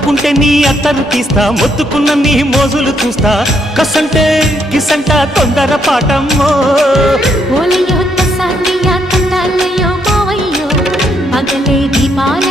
మొత్తుకుంటే నీ అత్తరు తీస్తా, మొత్తుకున్న నీ మోజులు చూస్తా. కసంటే గిసంట తొందర పాటమ్మో. ఓలయ్యో తసాలయ్యో తండాలయ్యో మావయ్యో పగలే దీపాల